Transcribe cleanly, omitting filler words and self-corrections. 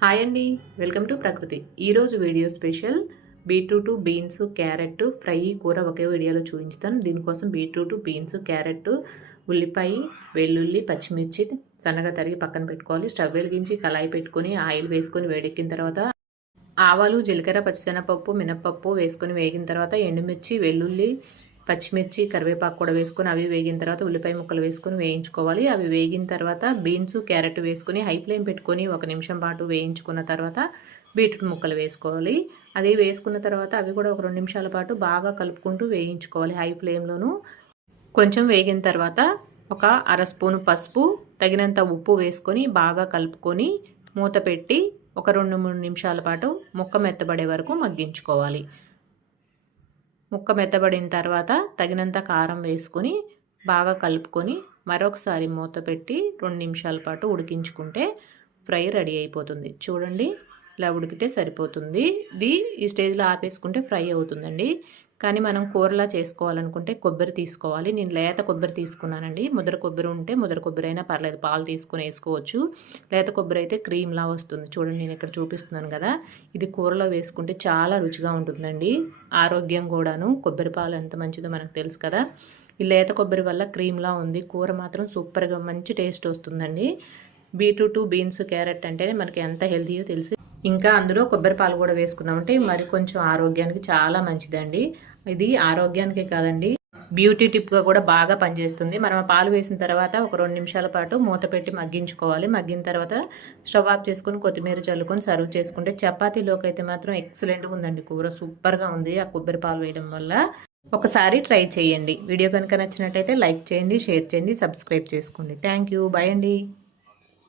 Hi అండి, welcome to ప్రకృతి. ఈరోజు video special beetroot, beans, carrot fry కూర ఒకే వీడియోలో చూపించుతాను. దీనికోసం బీట్రూట్, బీన్స్, క్యారెట్, ఉల్లిపాయ, వెల్లుల్లి, పచ్చిమిర్చి సన్నగా తరిగి పక్కన పెట్టుకోవాలి. స్టవ్ వెలిగించి కళాయి పెట్టుకొని ఆయిల్ వేసుకొని వేడెక్కిన తర్వాత ఆవాలు, జీలకర్ర, పచ్చిశనగపప్పు, మినప్పప్పు వేసుకొని వేగిన తర్వాత ఎండుమిర్చి, వెల్లుల్లి, పచ్చిమిర్చి, కరివేపాకు కూడా వేసుకొని అవి వేగిన తర్వాత ఉల్లిపాయ ముక్కలు వేసుకొని వేయించుకోవాలి. అవి వేగిన తర్వాత బీన్స్, క్యారెట్ వేసుకొని హై ఫ్లేమ్ పెట్టుకొని 1 నిమిషం పాటు వేయించుకున్న తర్వాత బీట్రూట్ ముక్కలు వేసుకోవాలి. అది వేసుకున్న తర్వాత అవి కూడా ఒక 2 నిమిషాల పాటు బాగా కలుపుకుంటూ వేయించుకోవాలి హై ఫ్లేమ్లోను. కొంచెం వేగిన తర్వాత ఒక అర స్పూను పసుపు, తగినంత ఉప్పు వేసుకొని బాగా కలుపుకొని మూత పెట్టి ఒక 2-3 నిమిషాల పాటు ముక్క మెత్తబడే వరకు మగ్గించుకోవాలి. ముక్క మెత్తబడిన తర్వాత తగినంత కారం వేసుకొని బాగా కలుపుకొని మరొకసారి మూత పెట్టి 2 నిమిషాల పాటు ఉడికించుకుంటే ఫ్రై రెడీ అయిపోతుంది. చూడండి, ఇలా ఉడికితే సరిపోతుంది. ఈ స్టేజ్లో ఆపేసుకుంటే ఫ్రై అవుతుందండి. కానీ మనం కూరలా చేసుకోవాలనుకుంటే కొబ్బరి తీసుకోవాలి. నేను లేత కొబ్బరి తీసుకున్నానండి. ముద్ర కొబ్బరి ఉంటే ముద్ర కొబ్బరి అయినా పర్లేదు, పాలు తీసుకొని వేసుకోవచ్చు. లేత కొబ్బరి అయితే క్రీమ్లా వస్తుంది. చూడండి, నేను ఇక్కడ చూపిస్తున్నాను కదా, ఇది కూరలో వేసుకుంటే చాలా రుచిగా ఉంటుందండి. ఆరోగ్యం కూడాను. కొబ్బరి పాలు ఎంత మంచిదో మనకు తెలుసు కదా. ఈ లేత కొబ్బరి వల్ల క్రీమ్లా ఉంది. కూర మాత్రం సూపర్గా మంచి టేస్ట్ వస్తుందండి. బీట్రూట్, బీన్స్, క్యారెట్ అంటేనే మనకి ఎంత హెల్తీయో తెలిసి ఇంకా అందులో కొబ్బరి పాలు కూడా వేసుకున్నామంటే మరి కొంచెం ఆరోగ్యానికి చాలా మంచిదండి. ఇది ఆరోగ్యానికే కాదండి, బ్యూటీ టిప్గా కూడా బాగా పనిచేస్తుంది. మనం పాలు వేసిన తర్వాత ఒక 2 నిమిషాల పాటు మూత పెట్టి మగ్గించుకోవాలి. మగ్గిన తర్వాత స్టవ్ ఆఫ్ చేసుకొని కొత్తిమీర చల్లుకొని సర్వ్ చేసుకుంటే చపాతీలోకి అయితే మాత్రం ఎక్సలెంట్గా ఉందండి. కూర సూపర్గా ఉంది ఆ కొబ్బరి పాలు వేయడం వల్ల. ఒకసారి ట్రై చేయండి. వీడియో కనుక నచ్చినట్టయితే లైక్ చేయండి, షేర్ చేయండి, సబ్స్క్రైబ్ చేసుకోండి. Thank you. బాయ్ అండి.